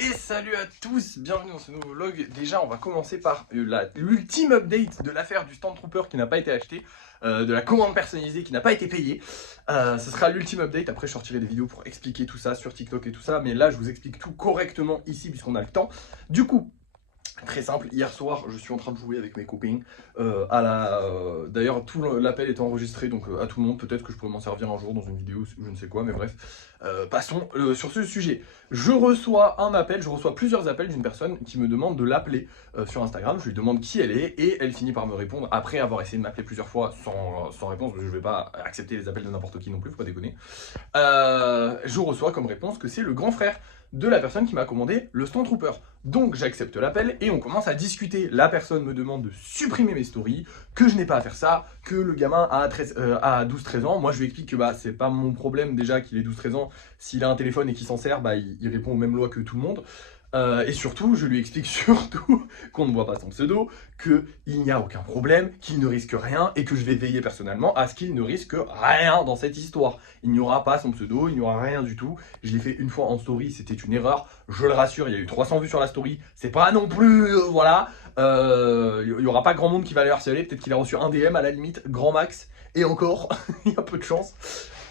Et salut à tous, bienvenue dans ce nouveau vlog. Déjà on va commencer par l'ultime update de l'affaire du Stormtrooper qui n'a pas été acheté, de la commande personnalisée qui n'a pas été payée. Ce sera l'ultime update, après je sortirai des vidéos pour expliquer tout ça sur TikTok et tout ça. Mais là je vous explique tout correctement ici puisqu'on a le temps. Du coup, très simple, hier soir je suis en train de jouer avec mes copines d'ailleurs tout l'appel est enregistré donc à tout le monde, peut-être que je pourrais m'en servir un jour dans une vidéo ou je ne sais quoi, mais bref. Passons sur ce sujet. Je reçois plusieurs appels d'une personne qui me demande de l'appeler sur Instagram. Je lui demande qui elle est et elle finit par me répondre après avoir essayé de m'appeler plusieurs fois sans réponse. Je ne vais pas accepter les appels de n'importe qui non plus, faut pas déconner. Je reçois comme réponse que c'est le grand frère de la personne qui m'a commandé le Stormtrooper. Donc j'accepte l'appel et on commence à discuter. La personne me demande de supprimer mes stories, que je n'ai pas à faire ça, que le gamin a 12-13 ans. Moi je lui explique que bah, c'est pas mon problème déjà qu'il ait 12-13 ans. S'il a un téléphone et qu'il s'en sert, bah, il répond aux mêmes lois que tout le monde. Et surtout, je lui explique surtout qu'on ne voit pas son pseudo, qu'il n'y a aucun problème, qu'il ne risque rien et que je vais veiller personnellement à ce qu'il ne risque rien dans cette histoire. Il n'y aura pas son pseudo, il n'y aura rien du tout. Je l'ai fait une fois en story, c'était une erreur. Je le rassure, il y a eu 300 vues sur la story. C'est pas non plus, voilà. Il n'y aura pas grand monde qui va le harceler. Peut-être qu'il a reçu un DM à la limite, grand max. Et encore, il y a peu de chance.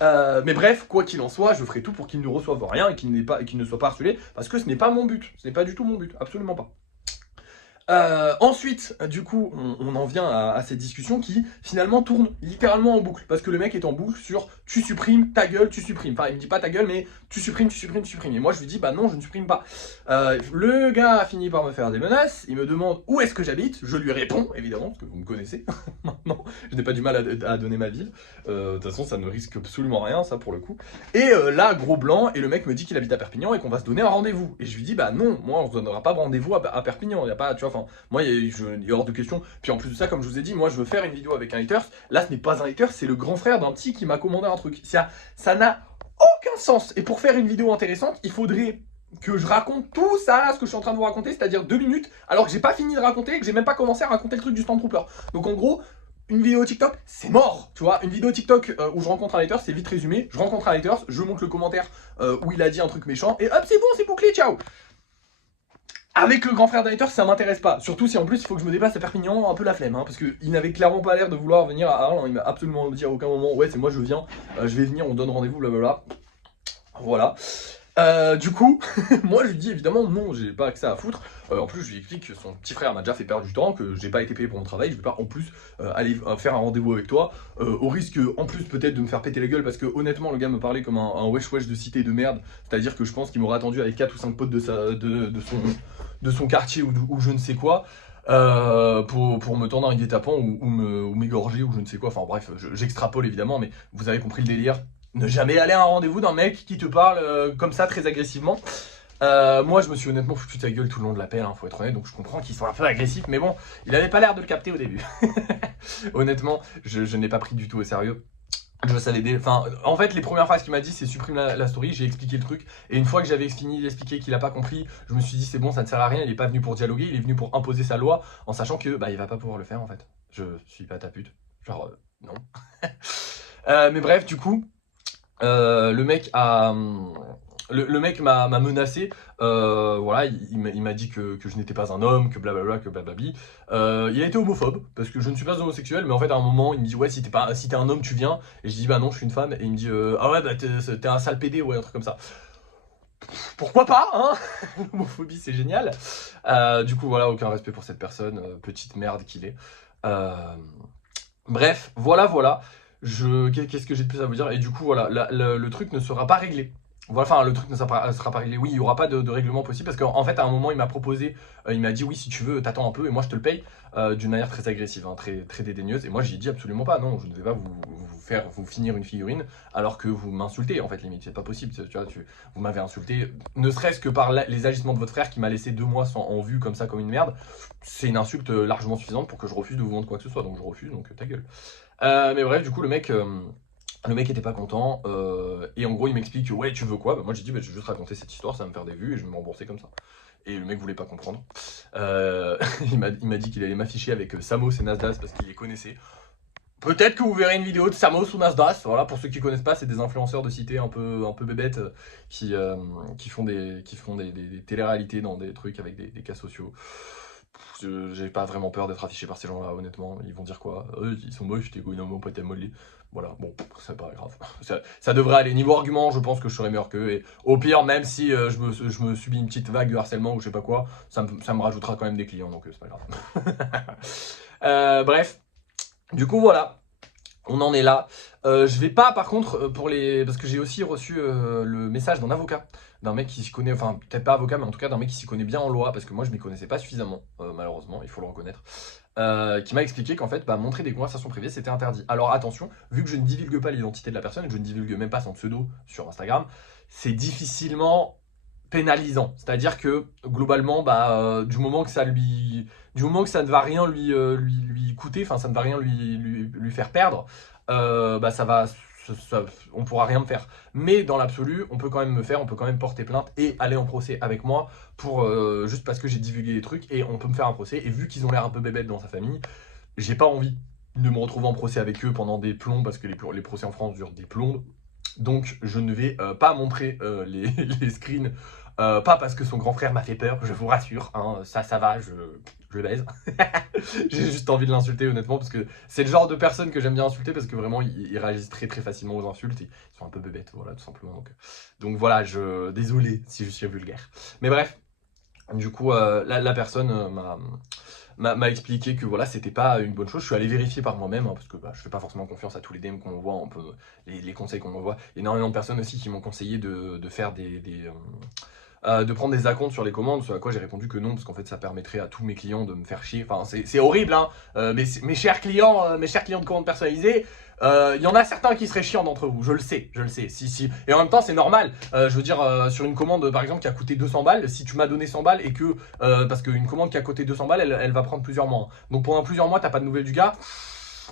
Mais bref, quoi qu'il en soit, je ferai tout pour qu'il ne reçoive rien et qu'il ne soit pas harcelé, parce que ce n'est pas mon but, ce n'est pas du tout mon but, absolument pas. Ensuite, du coup, on en vient à cette discussion qui finalement tourne littéralement en boucle. Parce que le mec est en boucle sur tu supprimes, ta gueule, tu supprimes. Enfin, il me dit pas ta gueule, mais tu supprimes, tu supprimes, tu supprimes. Et moi, je lui dis bah non, je ne supprime pas. Le gars a fini par me faire des menaces. Il me demande où est-ce que j'habite. Je lui réponds, évidemment, parce que vous me connaissez. Maintenant, je n'ai pas du mal à donner ma ville. De toute façon, ça ne risque absolument rien, ça, pour le coup. Et là, gros blanc, et le mec me dit qu'il habite à Perpignan et qu'on va se donner un rendez-vous. Et je lui dis bah non, moi, on se donnera pas de rendez-vous à Perpignan. Il n'y a pas, tu vois, moi, il y a hors de question. Puis en plus de ça, comme je vous ai dit, moi je veux faire une vidéo avec un haters. Là, ce n'est pas un hater, c'est le grand frère d'un petit qui m'a commandé un truc. Ça n'a aucun sens. Et pour faire une vidéo intéressante, il faudrait que je raconte tout ça, là, ce que je suis en train de vous raconter, c'est-à-dire 2 minutes, alors que j'ai pas fini de raconter et que j'ai même pas commencé à raconter le truc du Stormtrooper. Donc en gros, une vidéo TikTok, c'est mort, tu vois. Une vidéo TikTok où je rencontre un hater, c'est vite résumé. Je rencontre un hater, je montre le commentaire où il a dit un truc méchant, et hop, c'est bon, c'est bouclé, ciao. Avec le grand frère d'Hater, ça m'intéresse pas. Surtout si en plus il faut que je me déplace à Perpignan, un peu la flemme. Parce qu'il n'avait clairement pas l'air de vouloir venir à Arles. Il m'a absolument dit à aucun moment ouais, c'est moi, je viens, je vais venir, on donne rendez-vous, blablabla. Voilà. Du coup, moi je lui dis évidemment non, j'ai pas accès à foutre. En plus, je lui explique que son petit frère m'a déjà fait perdre du temps, que j'ai pas été payé pour mon travail, je vais pas en plus aller faire un rendez-vous avec toi, au risque en plus peut-être de me faire péter la gueule, parce que honnêtement, le gars me parlait comme un wesh wesh de cité de merde, c'est-à-dire que je pense qu'il m'aurait attendu avec 4 ou 5 potes de son quartier ou je ne sais quoi. Pour me tendre un guet-apens ou m'égorger ou je ne sais quoi, enfin bref, j'extrapole évidemment, mais vous avez compris le délire. Ne jamais aller à un rendez-vous d'un mec qui te parle comme ça très agressivement. Moi je me suis honnêtement foutu de sa gueule tout le long de l'appel, hein, faut être honnête, donc je comprends qu'il soit un peu agressif, mais bon, il avait pas l'air de le capter au début. Honnêtement, je n'ai pas pris du tout au sérieux. Je savais enfin, en fait, les premières phrases qu'il m'a dit, c'est supprime la story. J'ai expliqué le truc. Et une fois que j'avais fini d'expliquer qu'il a pas compris, je me suis dit, c'est bon, ça ne sert à rien. Il est pas venu pour dialoguer, il est venu pour imposer sa loi, en sachant que bah, il va pas pouvoir le faire en fait. Je suis pas ta pute. Genre, non. Mais bref, du coup, le mec a. Le mec m'a menacé, voilà, il m'a dit que je n'étais pas un homme, que blablabla, que blablabli. Il a été homophobe, parce que je ne suis pas homosexuel, mais en fait à un moment il me dit ouais si t'es un homme tu viens, et je dis bah non je suis une femme, et il me dit ah ouais bah t'es un sale pédé, ouais un truc comme ça. Pourquoi pas, hein. L'homophobie c'est génial. Du coup voilà, aucun respect pour cette personne, petite merde qu'il est. Bref, voilà. Qu'est-ce que j'ai de plus à vous dire? Et du coup voilà, le truc ne sera pas réglé. Voilà, enfin, le truc ne sera pas réglé. Oui, il n'y aura pas de règlement possible parce qu'en fait, à un moment, il m'a proposé, il m'a dit oui, si tu veux, t'attends un peu et moi je te le paye d'une manière très agressive, hein, très dédaigneuse. Et moi, j'ai dit absolument pas, non, je ne vais pas vous finir une figurine alors que vous m'insultez, en fait, limite, c'est pas possible. Tu vois, vous m'avez insulté, ne serait-ce que par les agissements de votre frère qui m'a laissé 2 mois en vue comme ça, comme une merde. C'est une insulte largement suffisante pour que je refuse de vous vendre quoi que ce soit, donc je refuse, donc ta gueule. Mais bref, du coup, le mec était pas content, et en gros il m'explique ouais tu veux quoi, bah, moi j'ai dit bah, je vais juste raconter cette histoire, ça va me faire des vues et je vais me rembourser comme ça. Et le mec voulait pas comprendre. Il m'a dit qu'il allait m'afficher avec Samos et Nasdaq parce qu'il les connaissait. Peut-être que vous verrez une vidéo de Samos ou Nasdaq. Voilà, pour ceux qui connaissent pas, c'est des influenceurs de cité un peu bébêtes qui font des téléréalités dans des trucs avec des cas sociaux. J'ai pas vraiment peur d'être affiché par ces gens-là, honnêtement. Ils vont dire quoi? Ils sont moches, t'es non, pas molli. Voilà, bon, c'est pas grave. Ça devrait aller. Niveau argument, je pense que je serais meilleur qu'eux. Et au pire, même si je me subis une petite vague de harcèlement ou je sais pas quoi, ça me rajoutera quand même des clients, donc c'est pas grave. Bref, du coup, voilà. On en est là. Je vais pas, par contre, parce que j'ai aussi reçu le message d'un avocat, d'un mec qui s'y connaît, enfin, peut-être pas avocat, mais en tout cas d'un mec qui s'y connaît bien en loi, parce que moi, je m'y connaissais pas suffisamment, malheureusement, il faut le reconnaître, qui m'a expliqué qu'en fait, montrer des conversations privées, c'était interdit. Alors attention, vu que je ne divulgue pas l'identité de la personne, et que je ne divulgue même pas son pseudo sur Instagram, c'est difficilement pénalisant. C'est-à-dire que, globalement, du moment que ça ne va rien lui coûter, enfin, ça ne va rien lui faire perdre, on pourra rien me faire. Mais dans l'absolu, on peut quand même on peut quand même porter plainte et aller en procès avec moi pour juste parce que j'ai divulgué des trucs et on peut me faire un procès. Et vu qu'ils ont l'air un peu bébêtes dans sa famille, j'ai pas envie de me retrouver en procès avec eux pendant des plombs parce que les procès en France durent des plombs. Donc je ne vais pas montrer les screens, pas parce que son grand frère m'a fait peur, je vous rassure, hein, ça va, je baise. J'ai juste envie de l'insulter honnêtement parce que c'est le genre de personne que j'aime bien insulter parce que vraiment ils réagissent très très facilement aux insultes et ils sont un peu bébêtes, voilà tout simplement. Donc voilà, désolé si je suis vulgaire. Mais bref, du coup la personne m'a expliqué que voilà, c'était pas une bonne chose. Je suis allé vérifier par moi-même, hein, parce que je fais pas forcément confiance à tous les DM qu'on m'envoie, les conseils qu'on m'envoie. Énormément de personnes aussi qui m'ont conseillé de faire de prendre des acomptes sur les commandes, ce à quoi j'ai répondu que non, parce qu'en fait ça permettrait à tous mes clients de me faire chier. Enfin, c'est horrible, hein, mais mes chers clients de commandes personnalisées, il y en a certains qui seraient chiants d'entre vous, je le sais, si. Et en même temps, c'est normal. Je veux dire, sur une commande, par exemple, qui a coûté 200 balles, si tu m'as donné 100 balles et que, parce qu'une commande qui a coûté 200 balles, elle va prendre plusieurs mois. Donc pendant plusieurs mois, t'as pas de nouvelles du gars.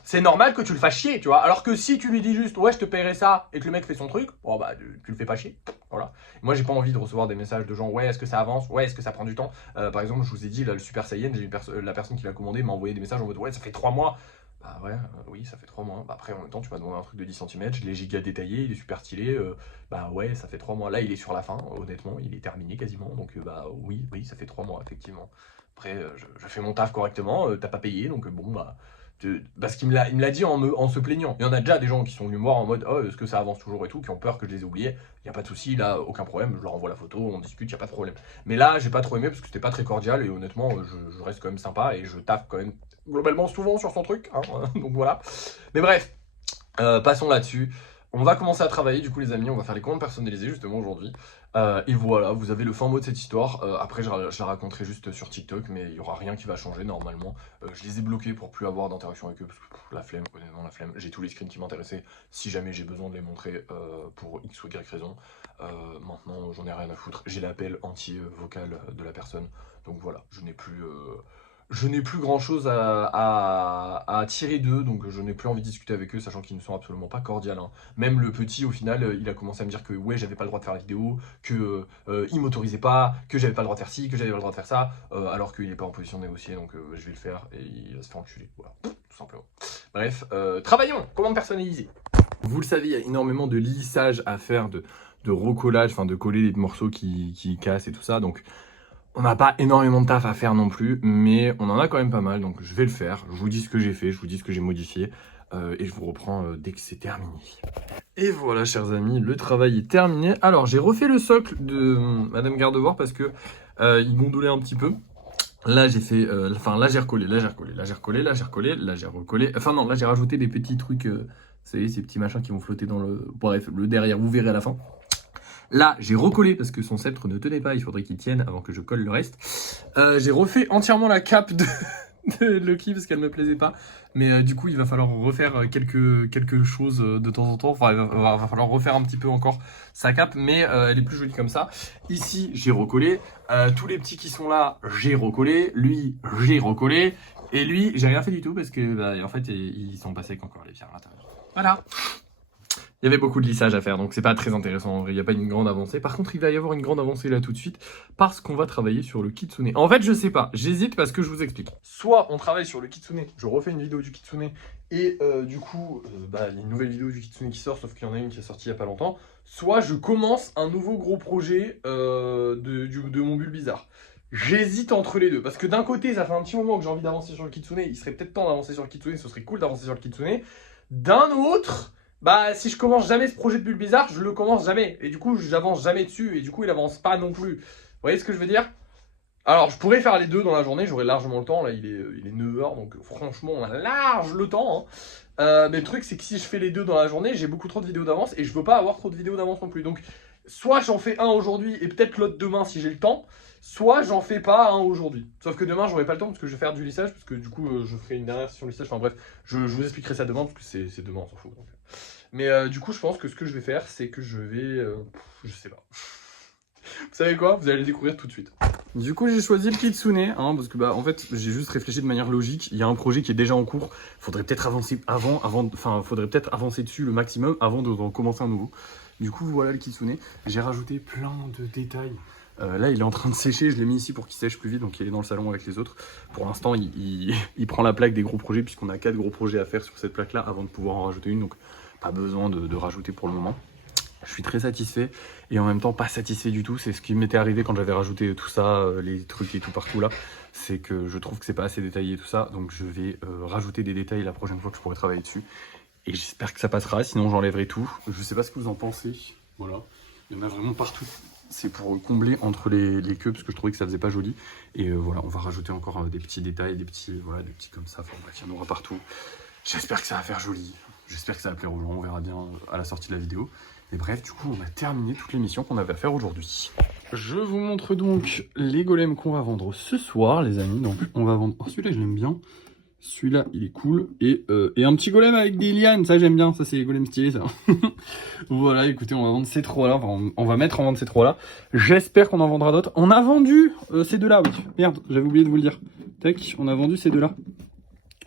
C'est normal que tu le fasses chier, tu vois. Alors que si tu lui dis juste, ouais, je te paierai ça, et que le mec fait son truc, bon, tu le fais pas chier. Voilà. Moi, j'ai pas envie de recevoir des messages de gens, ouais, est-ce que ça avance? Ouais, est-ce que ça prend du temps? Par exemple, je vous ai dit, là, le Super Saiyan, la personne qui l'a commandé m'a envoyé des messages en mode, ouais, ça fait 3 mois. Bah ouais, oui, ça fait 3 mois. Après, en même temps, tu m'as demandé un truc de 10 cm, je l'ai giga détaillé, il est super stylé. Bah ouais, ça fait 3 mois. Là, il est sur la fin, honnêtement, il est terminé quasiment. Donc, oui, ça fait 3 mois, effectivement. Après, je fais mon taf correctement, t'as pas payé, donc bon, parce qu'il me l'a dit en se plaignant. Il y en a déjà des gens qui sont venus me voir en mode oh, est-ce que ça avance toujours et tout, qui ont peur que je les ai oubliés. Il n'y a pas de souci, là, aucun problème, je leur envoie la photo, on discute, il n'y a pas de problème. Mais là, j'ai pas trop aimé parce que c'était pas très cordial et honnêtement, je reste quand même sympa et je taffe quand même globalement souvent sur son truc, hein, donc voilà. Mais bref, passons là-dessus. On va commencer à travailler, du coup, les amis, on va faire les commandes personnalisées justement aujourd'hui. Et voilà, vous avez le fin mot de cette histoire. Après, je la raconterai juste sur TikTok, mais il n'y aura rien qui va changer normalement. Je les ai bloqués pour plus avoir d'interaction avec eux, parce que la flemme, honnêtement, la flemme. J'ai tous les screens qui m'intéressaient, si jamais j'ai besoin de les montrer pour X ou Y raison. Maintenant, j'en ai rien à foutre. J'ai l'appel entier vocal de la personne. Donc voilà, je n'ai plus grand chose à tirer d'eux, donc je n'ai plus envie de discuter avec eux, sachant qu'ils ne sont absolument pas cordiales, hein. Même le petit, au final, il a commencé à me dire que ouais, j'avais pas le droit de faire la vidéo, que il m'autorisait pas, que j'avais pas le droit de faire ci, que j'avais pas le droit de faire ça, alors qu'il est pas en position de négocier, donc je vais le faire et il va se faire enculer, voilà, tout simplement. Bref, travaillons, commande personnalisée. Vous le savez, il y a énormément de lissage à faire, de recollage, enfin de coller les morceaux qui cassent et tout ça, donc on n'a pas énormément de taf à faire non plus, mais on en a quand même pas mal, donc je vais le faire. Je vous dis ce que j'ai fait, je vous dis ce que j'ai modifié, et je vous reprends dès que c'est terminé. Et voilà, chers amis, le travail est terminé. Alors, j'ai refait le socle de Madame Gardevoir parce que il gondolait un petit peu. Là, j'ai fait, là, j'ai recollé, là, j'ai recollé. Enfin non, là, j'ai rajouté des petits trucs, vous savez, ces petits machins qui vont flotter dans le... Bref, le derrière, vous verrez à la fin. Là, j'ai recollé parce que son sceptre ne tenait pas, il faudrait qu'il tienne avant que je colle le reste. J'ai refait entièrement la cape de Lucky parce qu'elle me plaisait pas. Mais du coup, il va falloir refaire quelque chose de temps en temps. Enfin, il va falloir refaire un petit peu encore sa cape, mais elle est plus jolie comme ça. Ici, j'ai recollé. Tous les petits qui sont là, j'ai recollé. Lui, j'ai recollé. Et lui, j'ai rien fait du tout parce que, en fait, ils sont passés avec encore les pierres à l'intérieur. Voilà. Il y avait beaucoup de lissage à faire, donc c'est pas très intéressant en vrai, il n'y a pas une grande avancée. Par contre, il va y avoir une grande avancée là tout de suite, parce qu'on va travailler sur le kitsune. En fait, je sais pas, j'hésite parce que je vous explique. Soit on travaille sur le kitsune, je refais une vidéo du kitsune, et du coup, il y a une nouvelle vidéo du kitsune qui sort, sauf qu'il y en a une qui est sortie il y a pas longtemps. Soit je commence un nouveau gros projet de mon bulle bizarre. J'hésite entre les deux, parce que d'un côté, ça fait un petit moment que j'ai envie d'avancer sur le kitsune, il serait peut-être temps d'avancer sur le kitsune, ce serait cool d'avancer sur le kitsune. D'un autre... Bah, si je commence jamais ce projet de bulle bizarre, je le commence jamais. Et du coup, j'avance jamais dessus. Et du coup, il avance pas non plus. Vous voyez ce que je veux dire? Alors, je pourrais faire les deux dans la journée. J'aurais largement le temps. Là, il est 9h. Donc, franchement, on a large le temps. Hein. Mais le truc, c'est que si je fais les deux dans la journée, j'ai beaucoup trop de vidéos d'avance. Et je veux pas avoir trop de vidéos d'avance non plus. Donc, soit j'en fais un aujourd'hui et peut-être l'autre demain si j'ai le temps. Soit j'en fais pas un aujourd'hui. Sauf que demain, j'aurai pas le temps parce que je vais faire du lissage. Parce que du coup, je ferai une dernière session de lissage. Enfin bref, je vous expliquerai ça demain parce que c'est demain, on s'en fout. Donc. Mais du coup, je pense que ce que je vais faire, c'est que je vais... je sais pas. Vous savez quoi? Vous allez le découvrir tout de suite. Du coup, j'ai choisi le kitsune, hein, parce que en fait, j'ai juste réfléchi de manière logique. Il y a un projet qui est déjà en cours. Faudrait peut-être avancer faudrait peut-être avancer dessus le maximum avant de commencer un nouveau. Du coup, voilà le kitsune. J'ai rajouté plein de détails. Là, il est en train de sécher. Je l'ai mis ici pour qu'il sèche plus vite, donc il est dans le salon avec les autres. Pour l'instant, il prend la plaque des gros projets, puisqu'on a 4 gros projets à faire sur cette plaque-là avant de pouvoir en rajouter une. Donc, pas besoin de rajouter pour le moment. Je suis très satisfait et en même temps pas satisfait du tout. C'est ce qui m'était arrivé quand j'avais rajouté tout ça, les trucs et tout partout là. C'est que je trouve que c'est pas assez détaillé tout ça. Donc je vais rajouter des détails la prochaine fois que je pourrai travailler dessus. Et j'espère que ça passera, sinon j'enlèverai tout. Je sais pas ce que vous en pensez. Voilà, il y en a vraiment partout. C'est pour combler entre les queues parce que je trouvais que ça faisait pas joli. Et voilà, on va rajouter encore des petits détails, des petits comme ça. Enfin bref, il y en aura partout. J'espère que ça va faire joli. J'espère que ça va plaire aux gens, on verra bien à la sortie de la vidéo. Et bref, du coup, on a terminé toutes les missions qu'on avait à faire aujourd'hui. Je vous montre donc les golems qu'on va vendre ce soir, les amis. Donc, on va vendre... Oh, celui-là, je l'aime bien. Celui-là, il est cool. Et un petit golem avec des lianes, ça, j'aime bien. Ça, c'est les golems stylés, ça. Voilà, écoutez, on va vendre ces trois-là. Enfin, on va mettre en vente ces trois-là. J'espère qu'on en vendra d'autres. On a vendu ces deux-là, oui. Merde, j'avais oublié de vous le dire. Tac, on a vendu ces deux-là.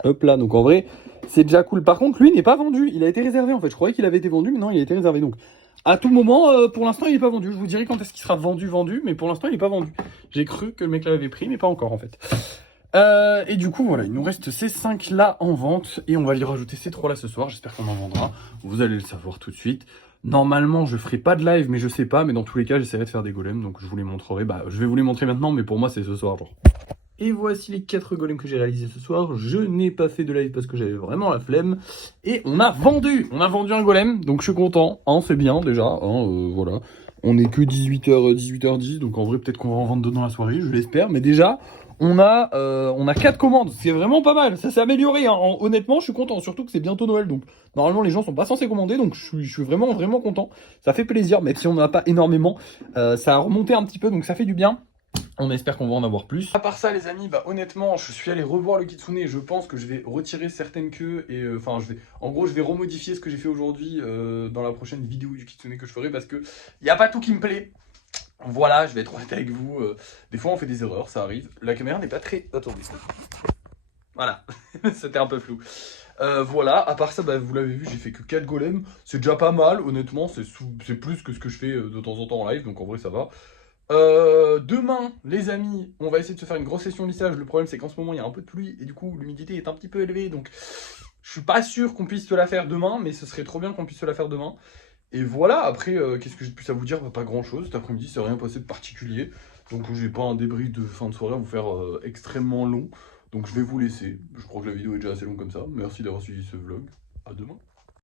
Hop là, donc en vrai... C'est déjà cool. Par contre, lui n'est pas vendu. Il a été réservé en fait. Je croyais qu'il avait été vendu, mais non, il a été réservé. Donc, à tout moment, pour l'instant, il n'est pas vendu. Je vous dirai quand est-ce qu'il sera vendu, mais pour l'instant, il n'est pas vendu. J'ai cru que le mec l'avait pris, mais pas encore en fait. Et du coup, voilà, il nous reste ces 5 là en vente. Et on va y rajouter ces 3 là ce soir. J'espère qu'on en vendra. Vous allez le savoir tout de suite. Normalement, je ferai pas de live, mais je sais pas. Mais dans tous les cas, j'essaierai de faire des golems. Donc, je vous les montrerai. Je vais vous les montrer maintenant, mais pour moi, c'est ce soir, genre. Et voici les 4 golems que j'ai réalisés ce soir. Je n'ai pas fait de live parce que j'avais vraiment la flemme. Et on a vendu un golem, donc je suis content. Hein, c'est bien déjà, hein, voilà. On n'est que 18h10, donc en vrai peut-être qu'on va en vendre 2 dans la soirée, je l'espère. Mais déjà, on a 4 commandes, c'est vraiment pas mal. Ça s'est amélioré, hein. Honnêtement, je suis content, surtout que c'est bientôt Noël. Donc normalement les gens sont pas censés commander, donc je suis vraiment, vraiment content. Ça fait plaisir, même si on n'en a pas énormément. Ça a remonté un petit peu, donc ça fait du bien. On espère qu'on va en avoir plus. À part ça, les amis, honnêtement, je suis allé revoir le kitsune et je pense que je vais retirer certaines queues et en gros, je vais remodifier ce que j'ai fait aujourd'hui dans la prochaine vidéo du kitsune que je ferai parce que il n'y a pas tout qui me plaît. Voilà, je vais être honnête avec vous. Des fois, on fait des erreurs, ça arrive. La caméra n'est pas très... Attendez. Voilà, c'était un peu flou. Voilà, à part ça, vous l'avez vu, j'ai fait que 4 golems. C'est déjà pas mal, honnêtement, c'est plus que ce que je fais de temps en temps en live, donc en vrai, ça va. Demain, les amis, on va essayer de se faire une grosse session de lissage. Le problème, c'est qu'en ce moment, il y a un peu de pluie et du coup, l'humidité est un petit peu élevée. Donc, je suis pas sûr qu'on puisse se la faire demain, mais ce serait trop bien qu'on puisse se la faire demain. Et voilà, après, qu'est-ce que j'ai de plus à vous dire? Pas grand-chose. Cet après-midi, c'est rien passé de particulier. Donc, j'ai pas un débrief de fin de soirée à vous faire extrêmement long. Donc, je vais vous laisser. Je crois que la vidéo est déjà assez longue comme ça. Merci d'avoir suivi ce vlog. À demain.